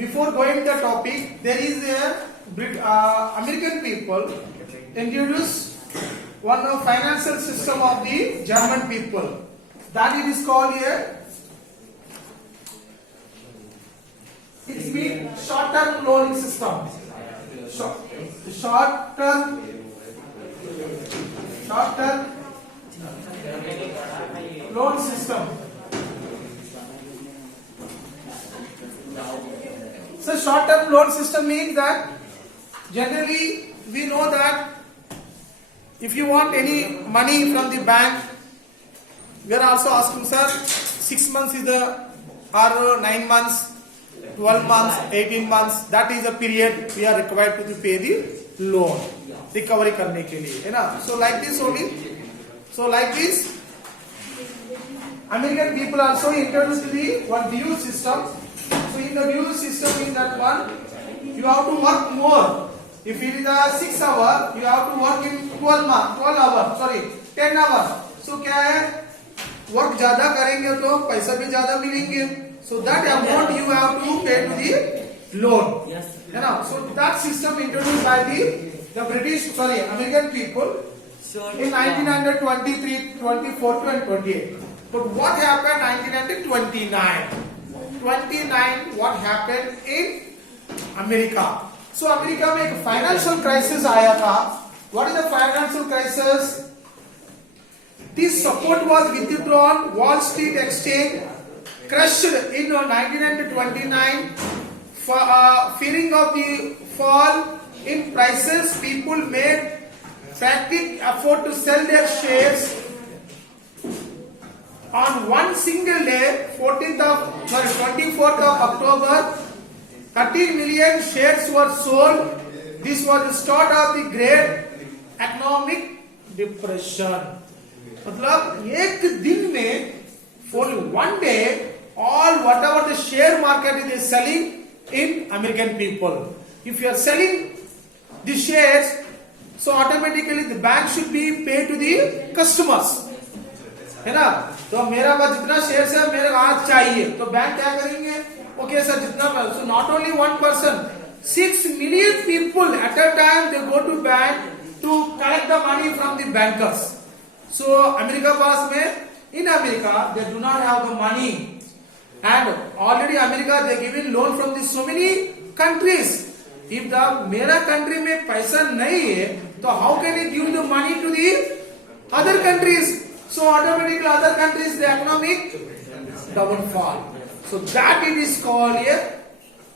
before going the topic, there is a American people introduce one of financial system of the German people. That it is called a it's been short-term loaning system. Short-term loan system. So short-term loan system means that generally we know that if you want any money from the bank, we are also asking, sir, 6 months is the or 9 months, 12 months, 18 months, that is a period we are required to pay the loan, recovery करने के लिए, है ना? So like this only. So like this, American people also introduced the one due system. So in the due system, in that one, you have to work more. If it is a 6 hour, you have to work in 10 hours. So क्या है? Work ज़्यादा करेंगे तो पैसा भी ज़्यादा मिलेंगे. So that amount you have to pay to the loan. Yes. You know, so that system introduced by the American people in 1923, 24 and 28. But what happened 1929? 29, what happened in America? So America में एक financial crisis आया था. What is the financial crisis? This support was withdrawn. Wall Street Exchange crashed in 1929. Fearing of the fall in prices, people made frantic effort to sell their shares. On one single day, 24th of October, 30 million shares were sold. This was the start of the Great Economic Depression. मतलब एक दिन में for one day, all whatever the share market is selling in American people. If you are selling the shares, so automatically the bank should be paid to the customers. है ना? तो मेरा पास जितना shares है मेरे आज चाहिए तो बैंक क्या करेंगे? ओके सर जितना. So not only one person, 6 million people at a time they go to bank to collect the money from the bankers. So America पास में in America they do not have the money, and already America they given loan from the so many countries. If the मेरा country में पैसा नहीं है तो how can it give the money to the other countries? So automatically other countries the economic downfall. So that it is called a,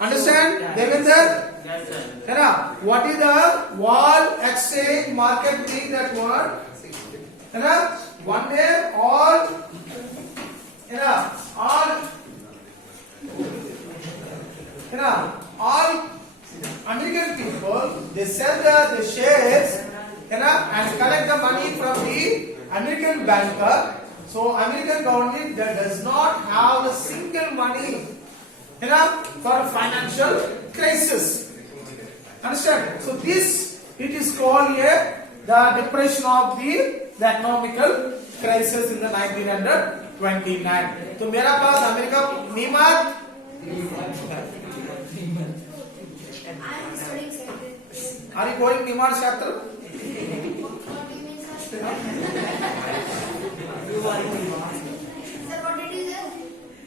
understand? Devendra? Yes, sir. है ना? What is the wall exchange market thing that word? है ना? One day all, है ना? All American people they sell the shares, है ना? And collect the money from the American banker. So American government that does not have a single money, you know, for financial crisis. Understand? So this it is called the depression of the economical crisis in the 1929. तो मेरा पास America नीमत Are you going Nimar chapter?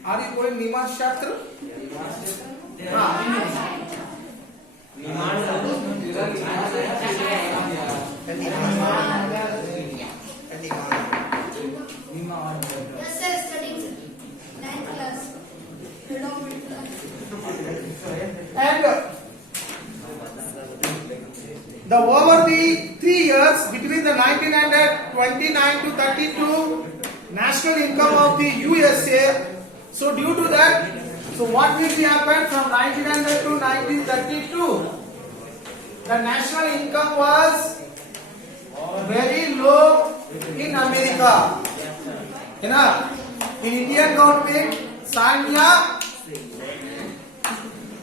Are you going Nimar chapter? Yes, sir, studying 9th class. And the over the 3 years between the 1929 to 32 national income of the USA. So due to that, so what will be happen from 1900 to 1932? The national income was very low in America. You know, in Indian government,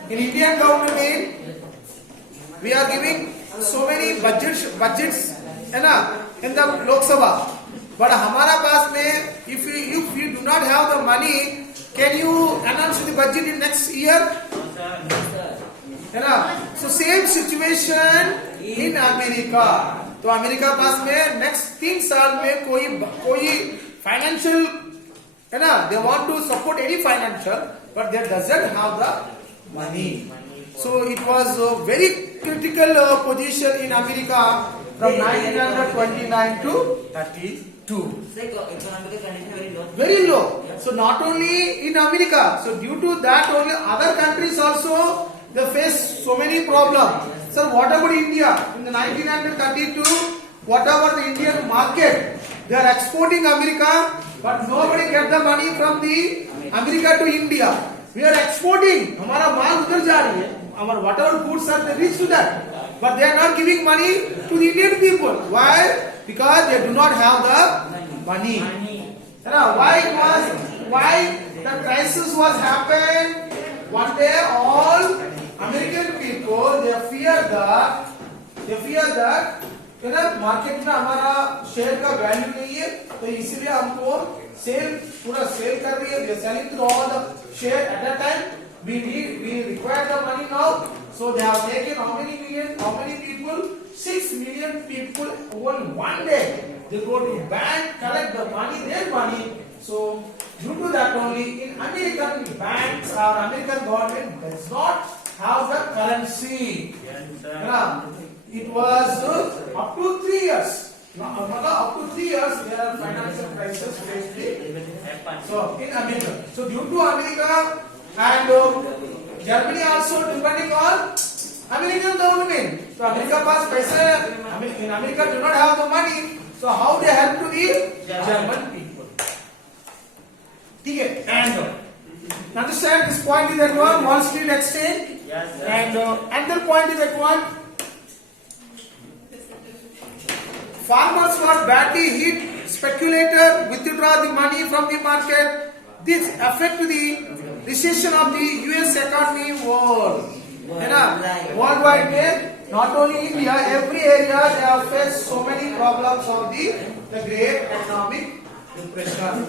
in Indian government, we are giving so many budgets, है ना, in the Lok Sabha. But हमारा पास में, if you do not have the money, can you announce the budget in next year? No, sir. है ना? So same situation in America. तो America पास में next 3 साल में कोई फाइनेंशियल, है ना, they want to support any financial, but they doesn't have the money. So it was a very critical position in America from 1929 to 32. Very low. So not only in America, so due to that only other countries also they face so many problems. Sir, what about India? In the 1932, whatever the Indian market, they are exporting America, but nobody get the money from the America to India. We are exporting. हमारा माल उधर जा रही है. Our whatever goods are they reach to that, but they are not giving money to the Indian people. Why? Because they do not have the money. Why the crisis was happened? One day all American people they fear that market में हमारा share का value नहीं है, तो इसलिए हमको पूरा cell कर रही है. We are selling to all the share at that time. We require the money now. So they have taken how many people? 6 million people on one day. They go to bank, collect the money, their money. So due to that only in American banks or American government does not have the currency. It was up to 3 years. Up to 3 years there are financial crisis faced. So in America. So due to America and Germany also depending on American government. So America pass paisa, in America do not have the money. So how they help to the German people? Okay. And understand this point is that one Wall Street Exchange. And another point is that one farmers were badly hit. Speculator withdraw the money from the market. This affect the recession of the US economy worldwide में, not only India, every area they have faced so many problems of the great economic depression.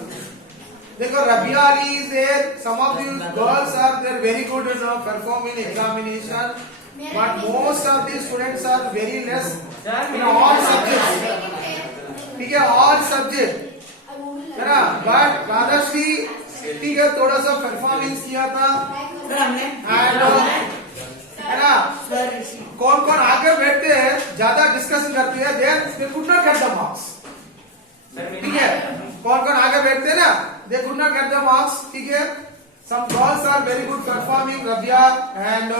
देखो Rabia Ali is there. Some of these girls are there very good in performing examination, but most of these students are very less in all subjects. ठीक है, all subjects, है ना? But Radhashri ठीक है थोड़ा सा performance किया था. है ना? कौन कौन आगे बैठते हैं ज्यादा डिस्कशन करते हैं they could not get the marks. ठीक है, कौन कौन आगे बैठते हैं ना they could not get the marks. ठीक है, some girls are very good performing, Rabia and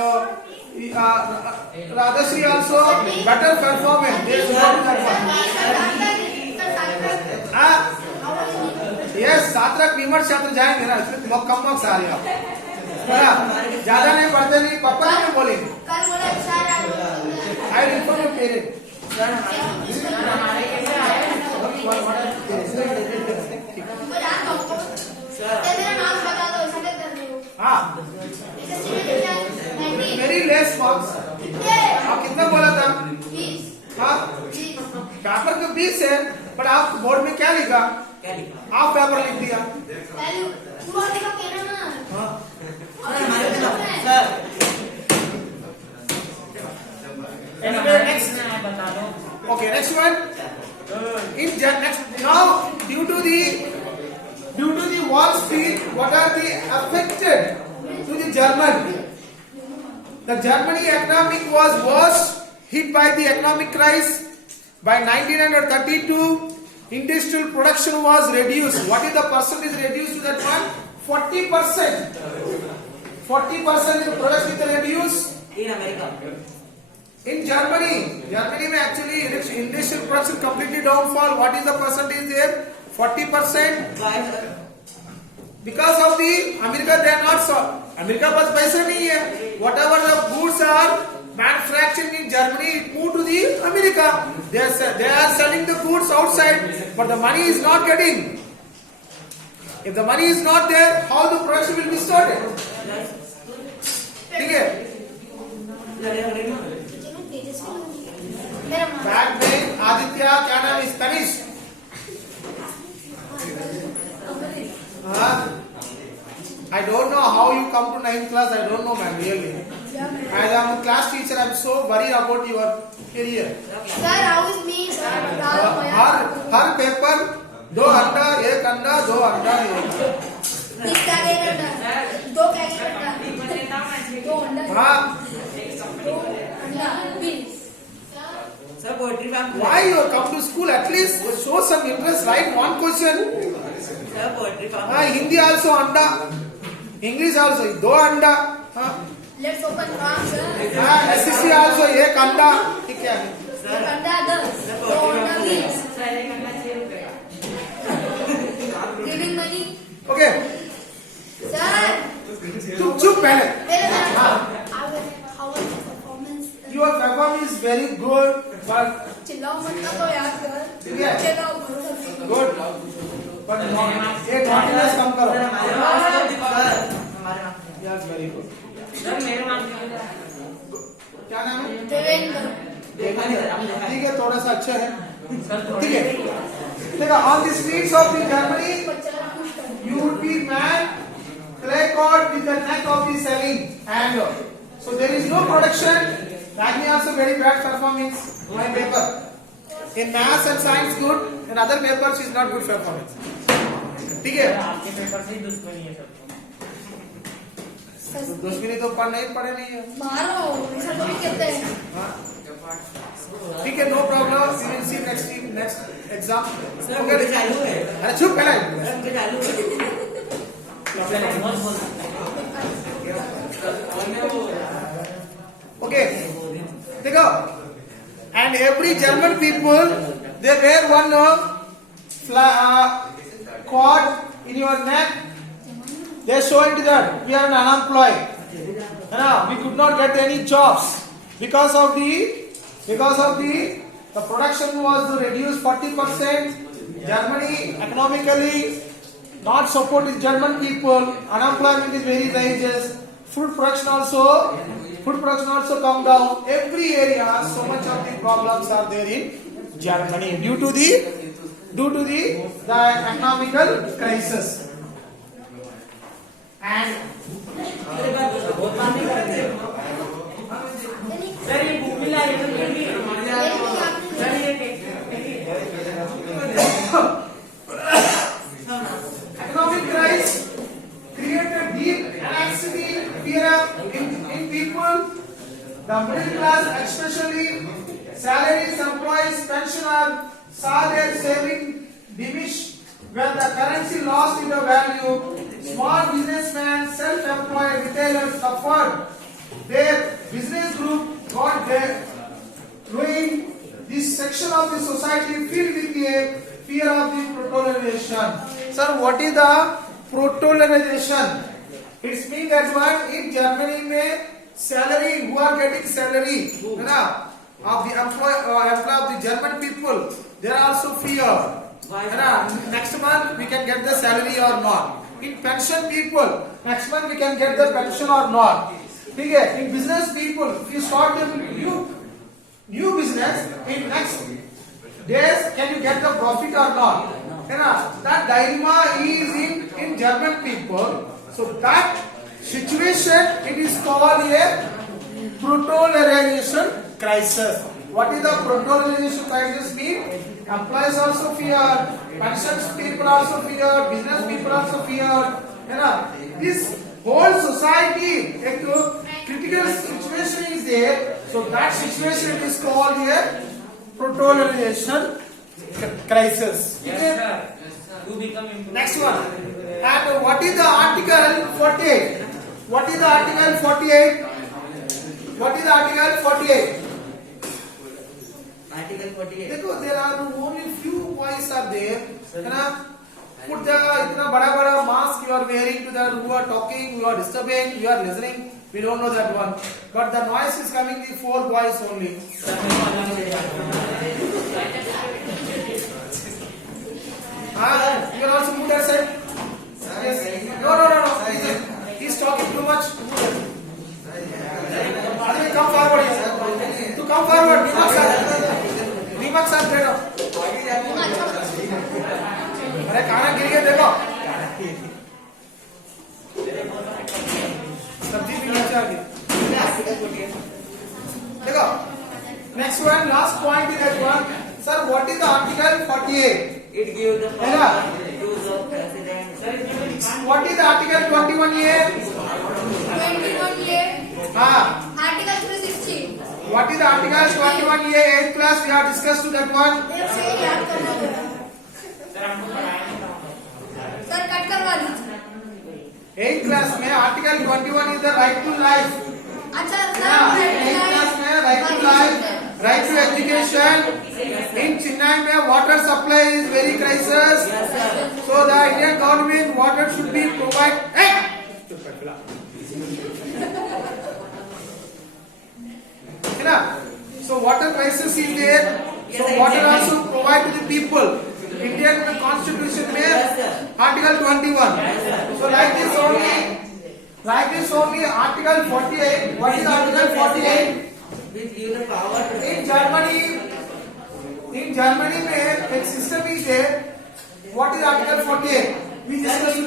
Radhashri also better performance. They should not perform. Yes सात्रक विमर्श छात्र जाएंगे ना, इसमें बहुत कम मार्क्स आ रहे हैं. ज्यादा नहीं पढ़ते नहीं, पापा ने बोले आई इन्फॉर्म योर पेरेंट. हाँ वेरी लेस मार्क्स. आप कितना बोला था? हाँ पेपर के 20 है, बट आप बोर्ड में क्या लिखा? आप पेपर लिख दिया. Okay, next one. Now due to the Wall Street, what are the affected to the German? The Germany economic was worse hit by the economic crisis. By 1932. Industrial production was reduced. What is the percentage reduced to that one? 40%. 40% the production is reduced. In America. In Germany में actually industrial production completely downfall. What is the percentage there? 40%. Because of the America they are not so. America पास पैसे नहीं है. Whatever the goods are manufacturing in Germany, it moved to the America. They are selling the goods outside, but the money is not getting. If the money is not there, how the production will be started? ठीक है. Back then, Aditya, क्या नाम है? Spanish. I don't know how you come to 9th class, I don't know, man, really. As I am a class teacher, I am so worried about your career. Sir, how is me, sir? Her paper 2 अंडा 1 अंडा 2 अंडा 1 किसका क्या करना? 2 क्या करना? 2 अंडा। हाँ 2 अंडा 20। Sir, poetry farm. why you come to school, at least show some interest, write one question. Sir, poetry farm. हाँ Hindi also अंडा, English also 2 अंडा, हाँ Let's open farm, sir. हाँ SSC also 1 अंडा, ठीक है 1 अंडा 10, 2 अंडा 20। Giving money. ओके Sir, चुप पहले. how was the performance? Your performance is very good, but चिल्लाओ मत करो यार सर। ठीक है. चिल्लाओ भरोसा। good, but not एक naughtiness कम करो. Yes, very good. क्या नाम है? देवेंद्र। ठीक है, थोड़ा सा अच्छा है, ठीक है. देखो, on the streets of the Germany, you would be man placard with the neck of the selling hand. So there is no production. Ragni also very bad performance. My paper in maths and science good, in other papers is not good performance. ठीक है. आपके paper से ही दुश्मनी है सब. दुश्मनी तो पढ़ नहीं पढ़े नहीं है. मारो ऐसा तो नहीं कहते हैं। ठीक है, no problem. We will see next exam. Sir, मुझे चालू है. अरे चुप पहले. Sir, मुझे चालू है. Okay. देखो, and every German people they wear one cord in your neck. They show it that we are unemployed. We could not get any jobs because of the production was reduced 40%. Germany economically not supporting German people. Unemployment is very dangerous. Food production also come down. Every area, so much of the problems are there in Germany due to the economical crisis. And Sir, ये book मिला है तो ये भी sir ये economic crisis created deep anxiety, fear in people. The middle class, especially salaries, employees, pensioners, saw their saving diminish when the currency lost in the value. Small businessmen, self-employed retailers suffered. Their business group got their ruined. This section of the society filled with a fear of the proletariat. Sir, what is the proletariat? It means that one in Germany में salary, who are getting salary, है ना, of the employee of the German people, they are also fear, है ना. Next month we can get the salary or not. In pension people, next month we can get the pension or not. ठीक है. In business people, if you start a new business, in next days can you get the profit or not? है ना. That dilemma is in German people. So that situation, it is called a proletariat crisis. What is the proletariat crisis mean? Employees also fear, pensions people also fear, business people also fear. है ना. This whole society, एक critical situation is there. So that situation is called a proletariat crisis. Okay. Next one. And what is the article 48? What is the article 48? What is the article 48? Article 48. देखो, there are only few boys are there, है ना. Put the इतना बड़ा mask you are wearing to the who are talking, you are disturbing, you are listening. We don't know that one, but the noise is coming the 4 boys only. You can also put that side. Yes. No. He's talking too much. Admi, come forward. To come forward. Nimak sir, बैठो. अरे खाना गिर गया देखो. Next one, last point is that one. Sir, what is the Article 48? It gives the Hello. power to the president. What is the Article 21A? 21A. Article 360. What is the Article 21A? 8th class we have discussed to that one. एक से याद करना पड़ेगा। Sir cut करवा दीजिए। 8th class में Article 21 is the right to life. अच्छा Yeah, 8th class में right to life, right to education. In Chennai में water supply is very crisis. So the Indian government water should be provided. So water crisis is there. So water also provide to the people. Indian Constitution में Article 21. So like this only Article 48. What is Article 48? Which gives the power to the In Germany में एक system is there. What is Article 48? We discussed it.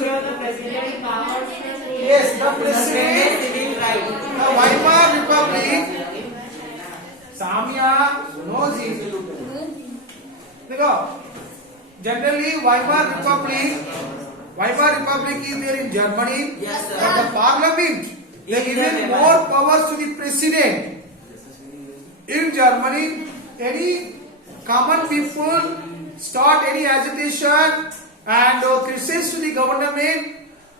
Yes, the president, civil right. the Weimar Republic. Samia knows it. देखो, generally Weimar Republic is there in Germany. Yes, sir. But the parliament they given more powers to the president. In Germany, any common people start any agitation and criticize to the government,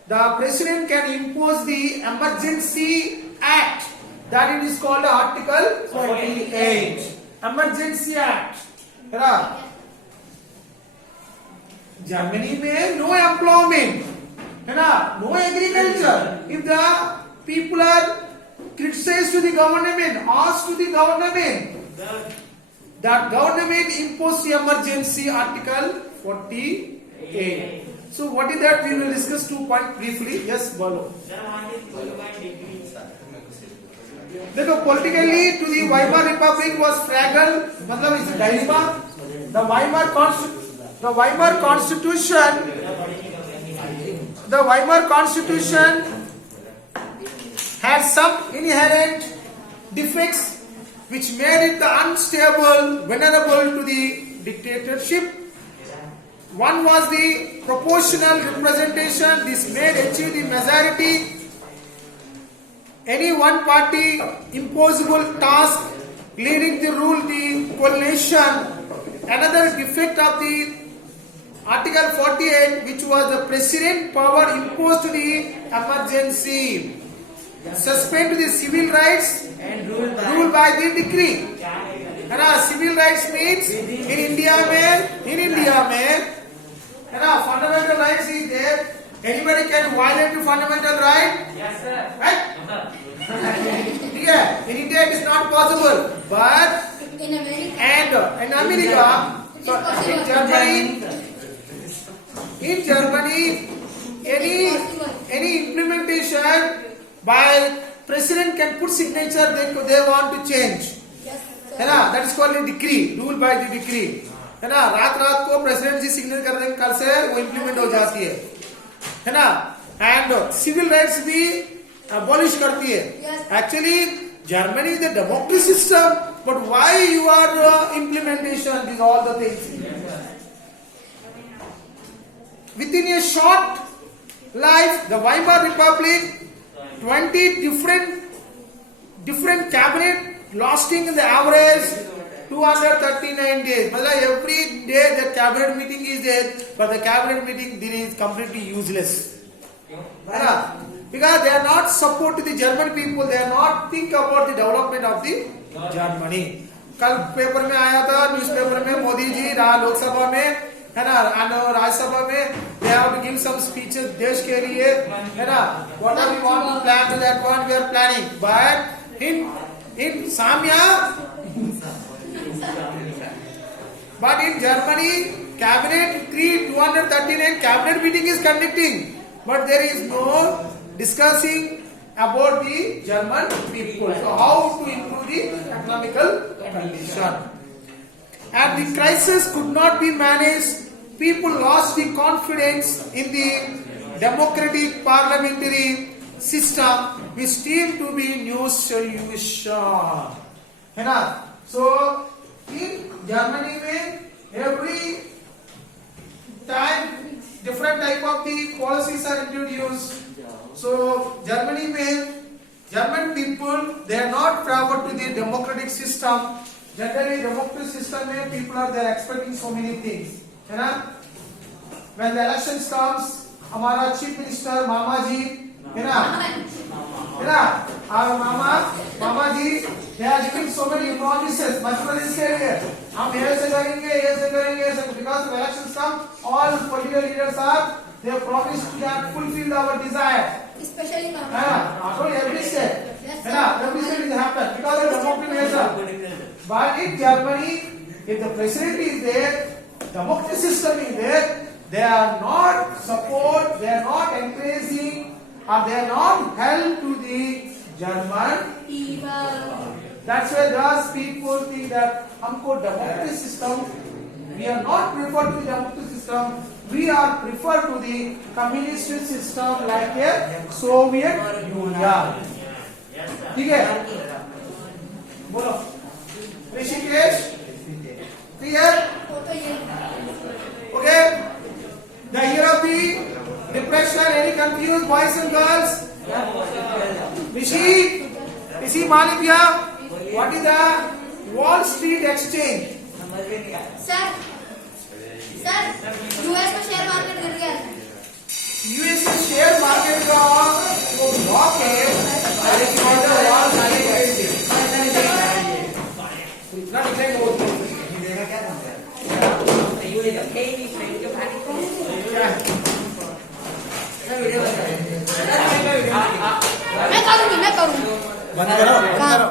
the president can impose the emergency act. That it is called Article 48. Emergency Act. Right? Germany में no employment, है ना? No agriculture. If the people are criticized to the government, asked to the government, that government imposed the emergency Article 48. So what is that? We will discuss 2 points briefly. Yes, Bolo. देखो politically to the Weimar Republic was struggle, मतलब is a dilemma. The Weimar Constitution had some inherent defects which made it unstable, vulnerable to the dictatorship. One was the proportional representation. This made achieve the majority. Any one party impossible task leading to rule the coalition. Another defect of the Article 48, which was the president power imposed to the emergency, suspend the civil rights And rule by the decree. है ना? Civil rights means in India में है ना, fundamental rights is there. Anybody can violate the fundamental right? Yes, sir. Right? ठीक है? In India it is not possible, but In America. and in America, so in Germany, any implementation by president can put signature they want to change. Yes, है ना? That is called a decree, rule by the decree. है ना? रात को president जी signature कर देंगे, कल से वो इम्प्लीमेंट हो जाती है ना? एंड सिविल राइट्स भी abolish करती है. Yes. Actually, Germany is the democracy system, but why you are implementation? These all the things. Within a short life, the Weimar Republic, 20 different cabinet lasting in the average 239 days. मतलब every day the cabinet meeting is there, but the cabinet meeting is completely useless. है ना? Because they are not support to the German people, they are not think about the development of the Germany. कल paper में आया था, newspaper में मोदी जी लोकसभा में है ना, राज्यसभा में they have to give some speeches देश के लिए, है ना? What are we want to plan to that one we are planning, but in Samia, but in Germany cabinet 239 cabinet meeting is conducting, but there is no discussing about the German people. So how to improve the economical condition. And the crisis could not be managed. People lost the confidence in the democratic parliamentary system, which seemed to be new solution. है ना? So in Germany में every time different type of the policies are introduced. So Germany में German people they are not favor to the democratic system. Generally democratic system में people are they are expecting so many things, है ना? When the elections comes, हमारा chief minister मामा जी, है ना? है ना? our mama ji they are giving so many promises. Madhya Pradesh के लिए हम ऐसे करेंगे, ऐसे करेंगे, ऐसे because the elections come, all political leaders are they have promised to fulfill our desire. Especially है mama. ना? Not only every state, है ना? Every state is happen because of democratic measure. But in Germany, if the president is there, democratic system is there, they are not support, they are not encouraging, or they are not help to the German. Evil. That's why those people think that हमको democratic system, we are not prefer to the democratic system, we are prefer to the communist system like a Soviet Union. ठीक है? बोलो. Rishikesh, clear? वो तो ये Okay. The year of the depression. Any confused boys and girls? Rishi Malikya. What is the Wall Street Exchange? Sir US में share market गिर गया था यूएस में शेयर मार्केट का वो ब्लॉक है और इस वॉल इतना डिक्लाइन होता है मैं करूंगी बंद करो